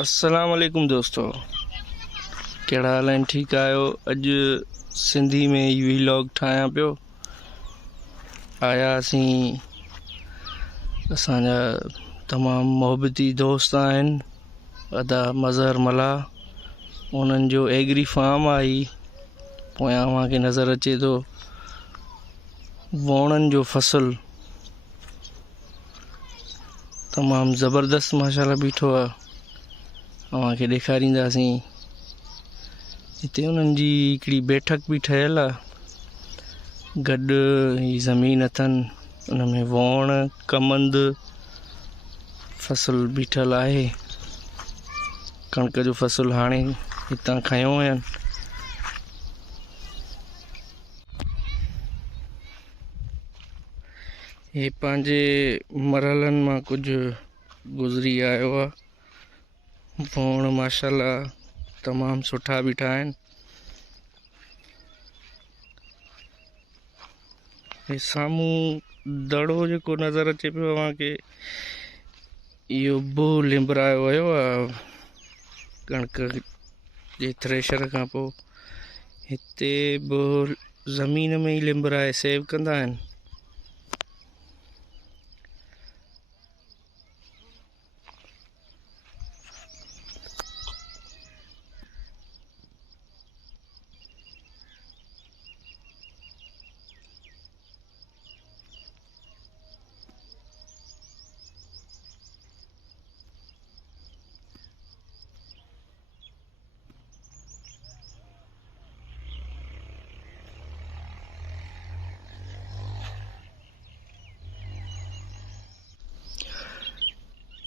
अस्सलाम वालेकुम दोस्तों, कहिड़ा हाल आहिनि? ठीकु आहियो? अॼु सिंधी में ई व्लॉग ठाहियां पियो। आयासीं असांजा तमामु मोहबती दोस्त आहिनि अदा मज़हर मल्हाह, उन्हनि जो एग्री फार्म आई। पोयां मूंखे नज़र अचे थो वोणनि जो फसल तमामु ज़बरदस्त माशाल्लाह बीठो आहे। तव्हांखे ॾेखारींदासीं। हिते उन्हनि जी हिकिड़ी बैठक बि ठहियल आहे। गॾु ही ज़मीन अथनि, उन में वोण कमंद फसल बीठल आहे। कणिक जो फसल हाणे हितां खयो आहिनि। हे पंहिंजे मरहलनि मां कुझु गुज़री आयो आहे। वोण माशाल्लाह तमामु सुठा बीठा आहिनि। हे साम्हूं दड़ो जेको नज़र अचे पियो तव्हांखे, इहो बो लिंबरायो वियो आहे कणिक जे थ्रेशर खां पोइ। हिते बो ज़मीन में ई लिंबराए सेव कंदा आहिनि।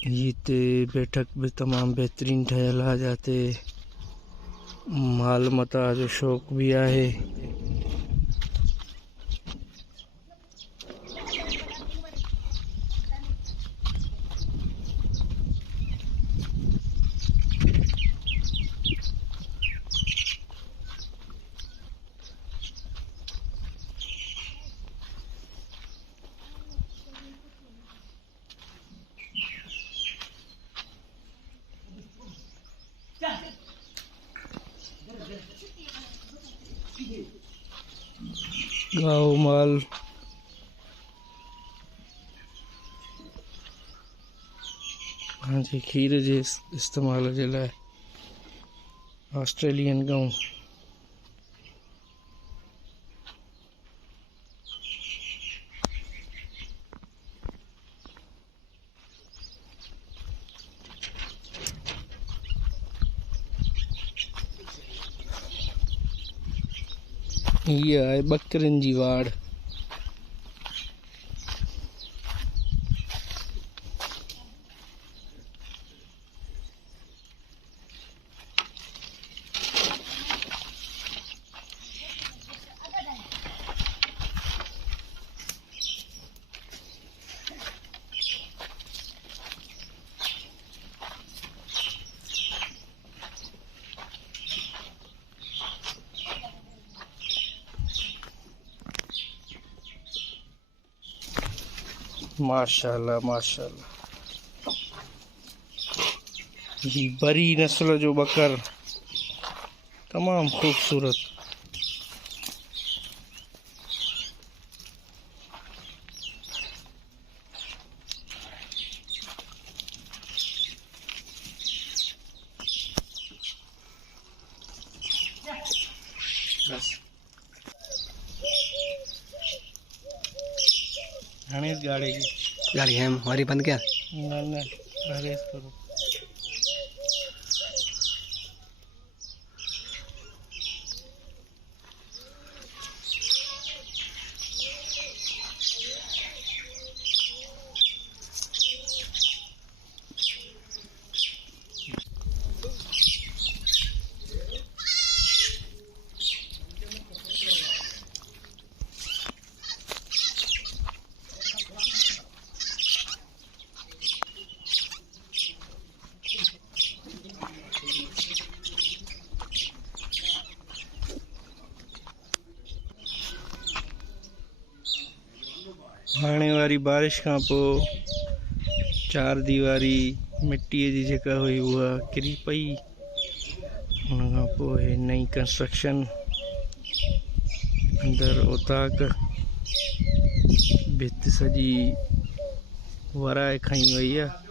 हिते बैठक भी तमाम बेहतरीन ठहियल आहे, जाते माल मता जो शौक़ भी आहे। गाओ माल खीर जे इस्तेमाल जे लाइ ऑस्ट्रेलियन गाऊं। ये आहे बकरिन जी वाड़। माशाल्लाह माशाल्लाह, ये बरी नस्ल जो बकर तमाम खूबसूरत। गणेश गाड़ी है हमारी बंद क्या ना गणेश करो। हाणे वारी बारिश खां पोइ चार दीवारी मिट्टी जी जगह हुई उहा किरी पई। उन खां पोइ नई कंस्ट्रक्शन अंदर उताक भित सजी वराए खई वई आहे।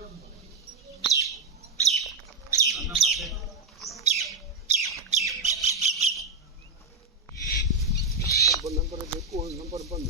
नंबर बंद